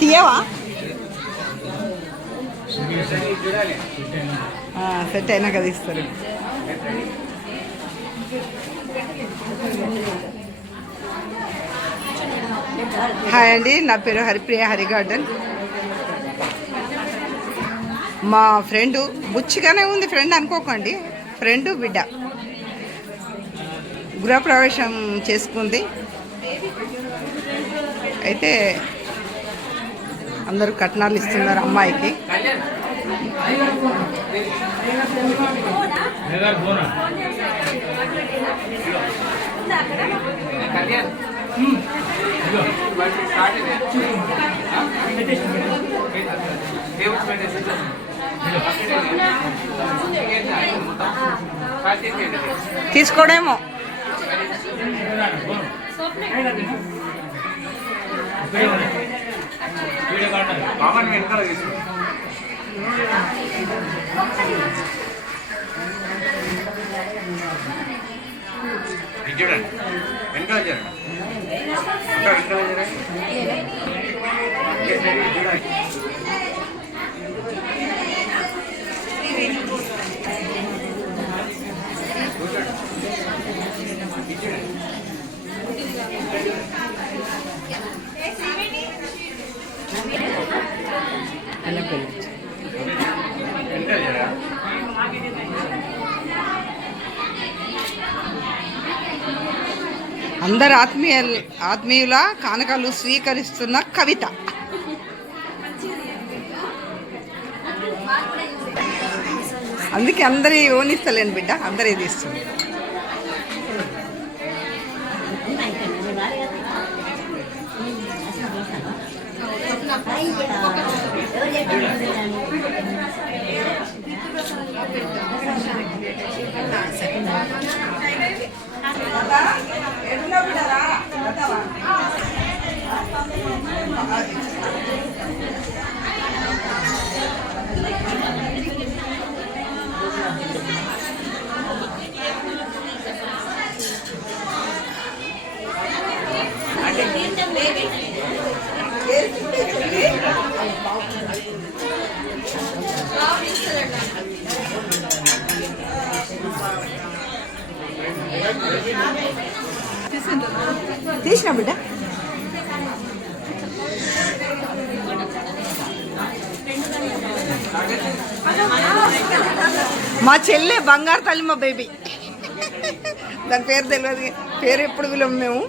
తీయవా set అయినా కదా ఇస్తారు. హాయ్ అండి, నా పేరు హరిప్రియ, హరి గార్డెన్. మా ఫ్రెండు బుచ్చిగానే ఉంది, ఫ్రెండ్ అనుకోకండి, ఫ్రెండు బిడ్డ గృహప్రవేశం చేసుకుంది. అయితే అందరూ కట్నాలు ఇస్తున్నారు అమ్మాయికి. తీసుకోడేమో. చూడండి వెనకాల జరగండి. అందరు ఆత్మీయుల కానుకలు స్వీకరిస్తున్న కవిత. అందుకే అందరి ఓనిస్తలేను బిడ్డ, అందరే తీస్తుంది. తీసిన బిడ్డ. మా చెల్లె బంగారు తల్లి, మా బేబీ. దాని పేరు తెలియదు, పేరు ఎప్పుడు విలువ మేము.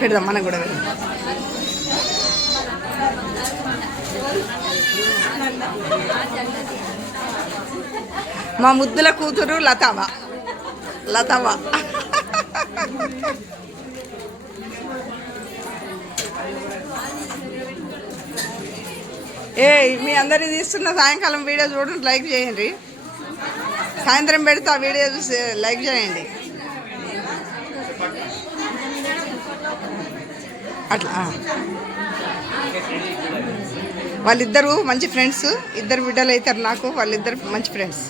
పెడదాం మనం కూడా. మా ముద్దుల కూతురు లతావా. మీ అందరి తీస్తున్న సాయంకాలం వీడియో చూడండి, లైక్ చేయండి. సాయంత్రం పెడితే ఆ వీడియో చూసి లైక్ చేయండి. అట్లా వాళ్ళిద్దరూ మంచి ఫ్రెండ్స్, ఇద్దరు బిడ్డలు అవుతారు నాకు. వాళ్ళిద్దరు మంచి ఫ్రెండ్స్,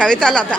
కవిత, లత.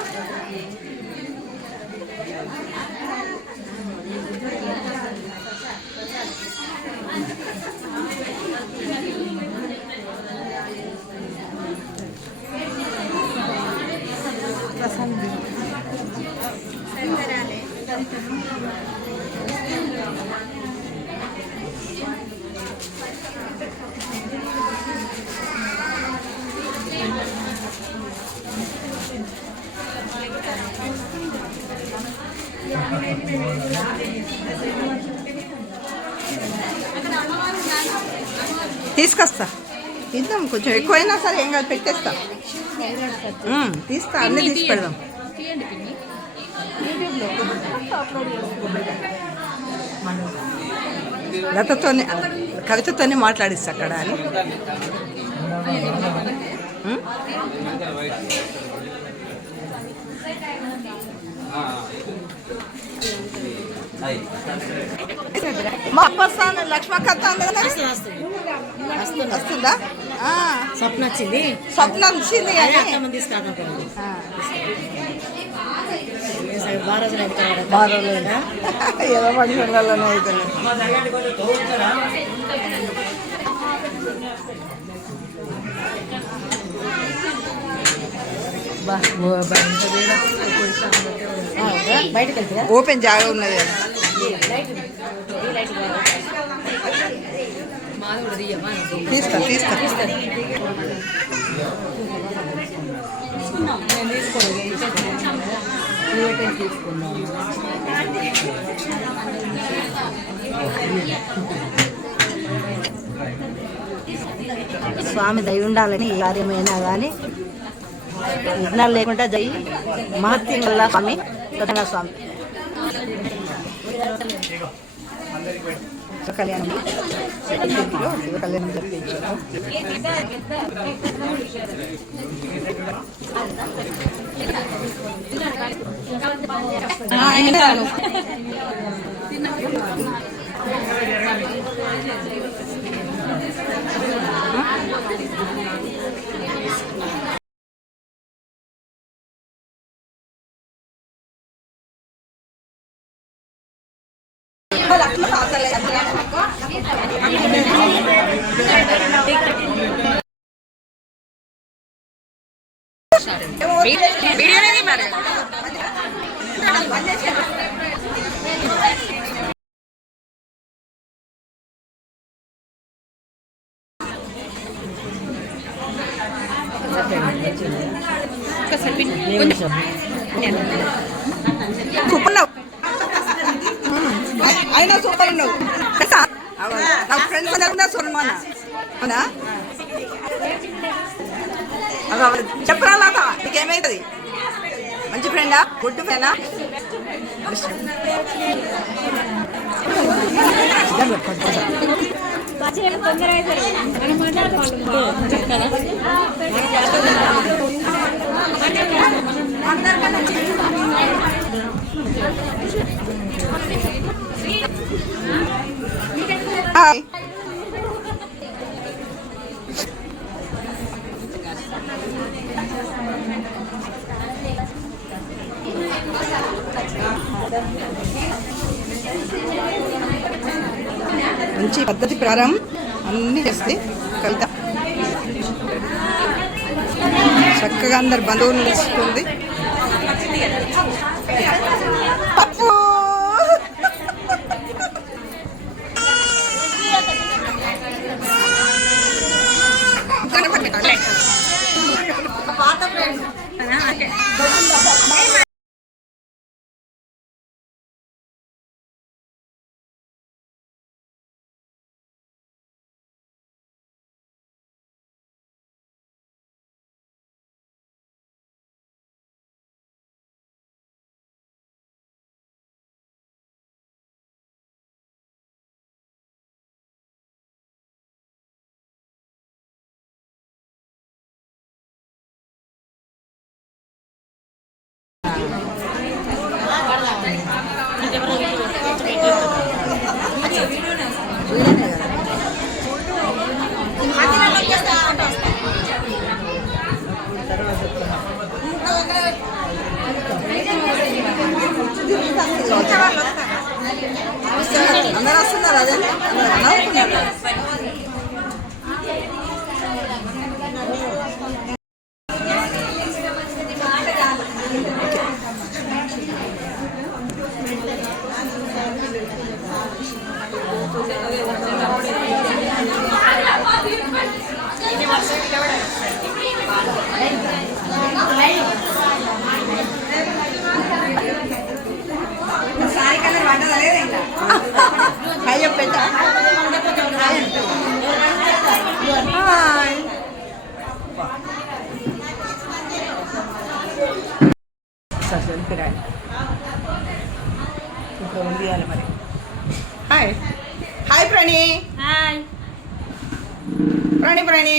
తీసుకొస్తా. ఇద్దాం, కొంచెం ఎక్కువైనా సరే ఏం కాదు, పెట్టేస్తా. తీస్తా, అన్నీ తీసి పెడదాం. లతతోనే కవితతోనే మాట్లాడిస్తా అక్కడ అని. మా అప్పస్తాను లక్ష్మక్క వస్తుందా? స్వప్న వచ్చింది, స్వప్న వచ్చింది. ఏదో ఫంక్షన్లలోనే అవుతుంది. ఓపెన్ జాగా ఉన్నది. తీస్తా తీస్తా స్వామి దయ ఉండాలని కార్యమైనా కానీ విఘ్నాలు లేకుండా జై మహత్యం వల్ల స్వామి ప్రధాన స్వామి కళ్యాణం శివ కళ్యాణం జరిపించారు. అయినా సూపర్ ఉన్నావు. నా ఫ్రెండ్స్ అందరూ సొల్మానా అవునా? చెప్పరా లాగా నీకేమైతుంది? మంచి ఫ్రెండా, గుడ్ ఫ్రెండా? హాయ్. మంచి పద్ధతి ప్రకారం అన్నీ చేస్తే కవిత చక్కగా అందరు బంధువులు తీసుకుంది. పప్పు అందరూ వస్తున్నారు. అదే నవ్వుకున్నారు. అయ్యో పెట్ట సార్ చనిపోయాను ఇంకా ఉంది మరి. Hi hi ప్రణి. హాయ్ ప్రణి